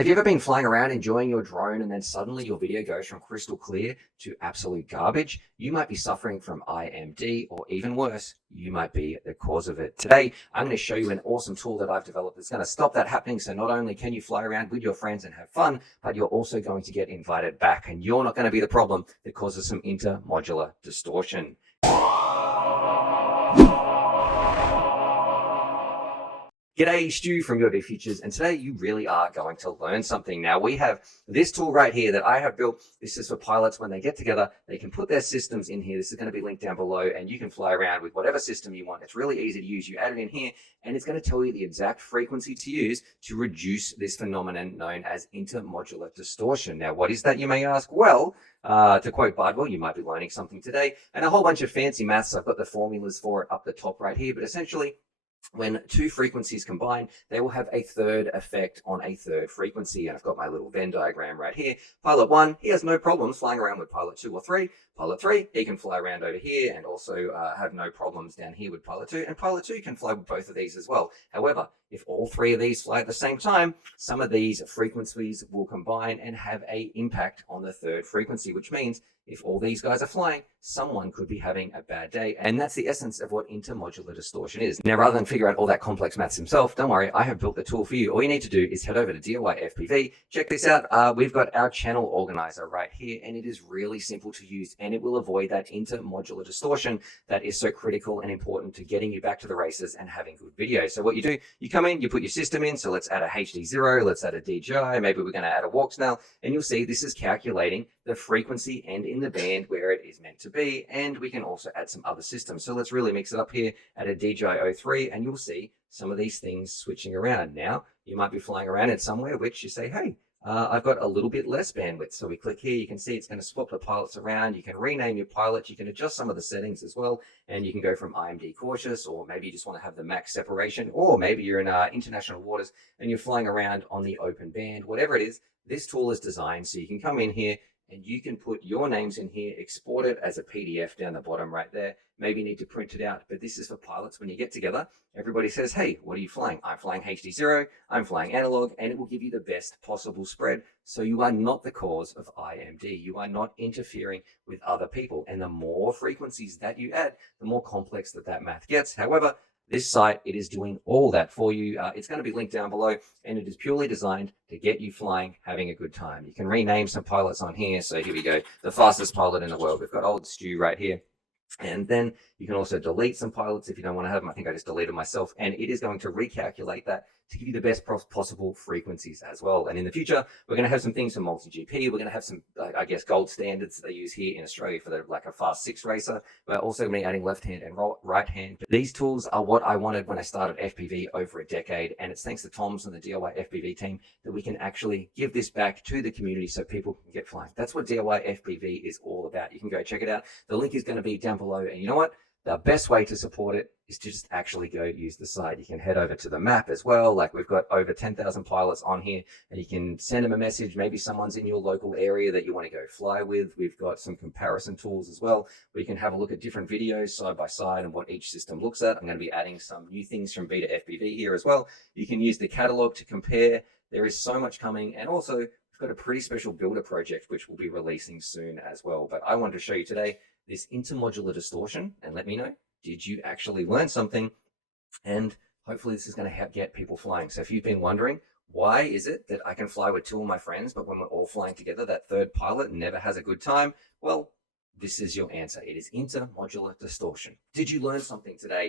Have you ever been flying around enjoying your drone and then suddenly your video goes from crystal clear to absolute garbage? You might be suffering from IMD, or even worse, you might be the cause of it. Today, I'm going to show you an awesome tool that I've developed that's going to stop that happening. So not only can you fly around with your friends and have fun, but you're also going to get invited back, and you're not going to be the problem that causes some intermodular distortion. G'day, Stu from UAVfutures, and today you really are going to learn something. Now, we have this tool right here that I have built. This is for pilots. When they get together, they can put their systems in here. This is going to be linked down below, and you can fly around with whatever system you want. It's really easy to use. You add it in here, and it's going to tell you the exact frequency to use to reduce this phenomenon known as intermodular distortion. Now, what is that, you may ask? Well, to quote Bardwell, you might be learning something today, and a whole bunch of fancy maths. I've got the formulas for it up the top right here, but essentially, when two frequencies combine, they will have a third effect on a third frequency. And I've got my little Venn diagram right here. Pilot 1, he has no problems flying around with pilot 2 or 3. Pilot 3, he can fly around over here and also have no problems down here with pilot 2. And pilot 2 can fly with both of these as well. However, if all three of these fly at the same time, some of these frequencies will combine and have an impact on the third frequency, which means if all these guys are flying, someone could be having a bad day. And that's the essence of what intermodular distortion is. Now, rather than figure out all that complex maths himself, don't worry, I have built the tool for you. All you need to do is head over to diyfpv. Check this out. We've got our channel organizer right here, and it is really simple to use, and it will avoid that intermodular distortion that is so critical and important to getting you back to the races and having good video. So what you do, you come in, you put your system in. So let's add a HDZERO, let's add a DJI, maybe we're going to add a Walksnail, and you'll see this is calculating the frequency and in the band where it is meant to be. And we can also add some other systems. So let's really mix it up here at a DJI 03, and you'll see some of these things switching around. Now, you might be flying around at somewhere which you say, hey, I've got a little bit less bandwidth. So we click here, you can see it's going to swap the pilots around. You can rename your pilot. You can adjust some of the settings as well. And you can go from IMD cautious, or maybe you just want to have the max separation, or maybe you're in international waters and you're flying around on the open band. Whatever it is, this tool is designed so you can come in here and you can put your names in here, export it as a PDF down the bottom right there. Maybe you need to print it out, but this is for pilots. When you get together, everybody says, hey, what are you flying? I'm flying HDZERO, I'm flying analog, and it will give you the best possible spread. So you are not the cause of IMD. You are not interfering with other people. And the more frequencies that you add, the more complex that math gets. However, this site, it is doing all that for you. It's going to be linked down below, and it is purely designed to get you flying, having a good time. You can rename some pilots on here. So here we go, the fastest pilot in the world. We've got old Stu right here. And then you can also delete some pilots if you don't want to have them. I think I just deleted myself, and it is going to recalculate that to give you the best possible frequencies as well. And in the future, we're going to have some things for multi-GP. We're going to have some, I guess, gold standards that they use here in Australia for like a fast 6 racer. We're also going to be adding left hand and right hand. But these tools are what I wanted when I started FPV over a decade. And it's thanks to Tom's and the diyfpv team that we can actually give this back to the community so people can get flying. That's what diyfpv is all about. You can go check it out. The link is going to be down below. And you know what? The best way to support it is to just actually go use the site. You can head over to the map as well. Like, we've got over 10,000 pilots on here, and you can send them a message. Maybe someone's in your local area that you want to go fly with. We've got some comparison tools as well, where you can have a look at different videos side by side and what each system looks at. I'm going to be adding some new things from Beta FPV here as well. You can use the catalog to compare. There is so much coming, and also we've got a pretty special builder project which we'll be releasing soon as well. But I wanted to show you today this intermodular distortion, and let me know, did you actually learn something? And hopefully this is going to get people flying. So if you've been wondering, why is it that I can fly with 2 of my friends, but when we're all flying together, that third pilot never has a good time? Well, this is your answer. It is intermodular distortion. Did you learn something today?